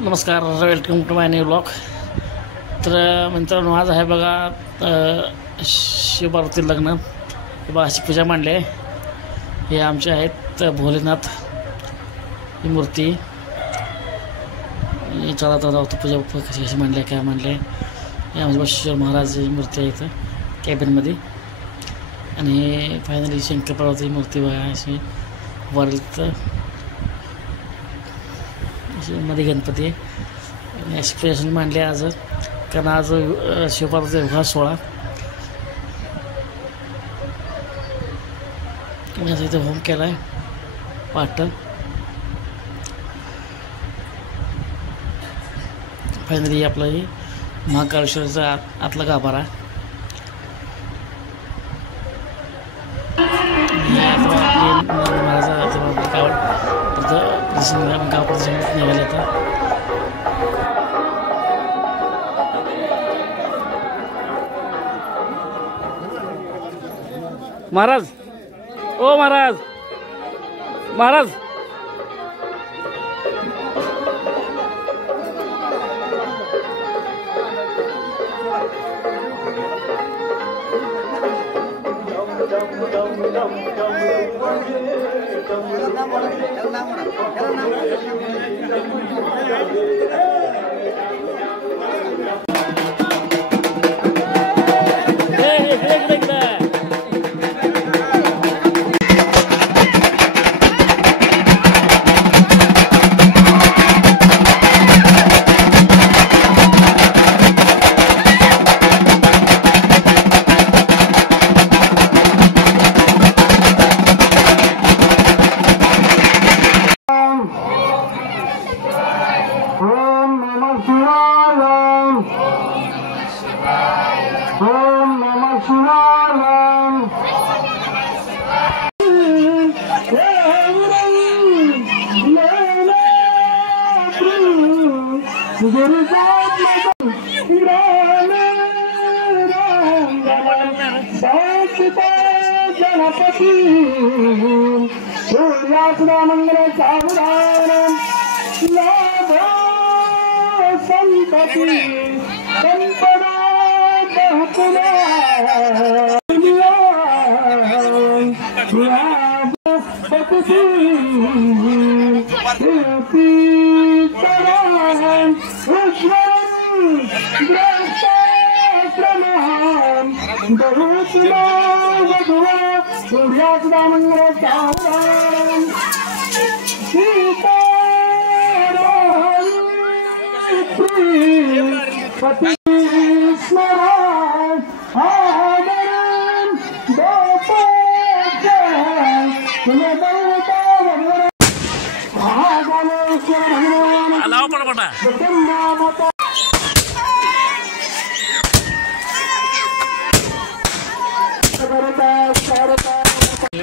नमस्कार, welcome to my new blog. तर मित्रांनो, आज आहे बघा शिवपार्वती लग्न. बघा अशी पूजा मांडली आहे. हे आमचे आहेत भोलेनाथ ही मूर्ती. चला तर जाऊ पूजा कशी कशी मांडली आहे, काय मांडली आहे. हे आमचे बसवेश्वर महाराज ही मूर्ती आहे इथं कॅबिनमध्ये. आणि हे फायनली शंकर पार्वती मूर्ती बघा अशी वरत मध्ये गणपती आहे. अशी पूजा मांडली आज, कारण आज शिवपार्वती विवाह सोहळा. इथे होम केला आहे पाठ. फायनली आपलं हे महाकाळेश्वरचा आतला गाभारा. गाव प्रदर्शनात निघाले तर महाराज, ओ महाराज, महाराज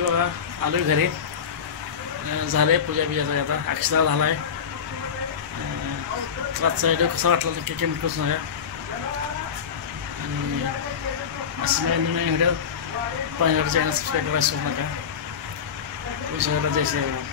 बघा आलोय घरी. झालंय पूजा बिजाचं, आता अक्षरा झाला आहे. आजचा व्हिडिओ कसा वाटला नक्की कमेंट करू नका. आणि असं नवीन व्हिडिओ पाहिजे चॅनल सबस्क्राईब करायला विसरू नका. जय श्रीराम.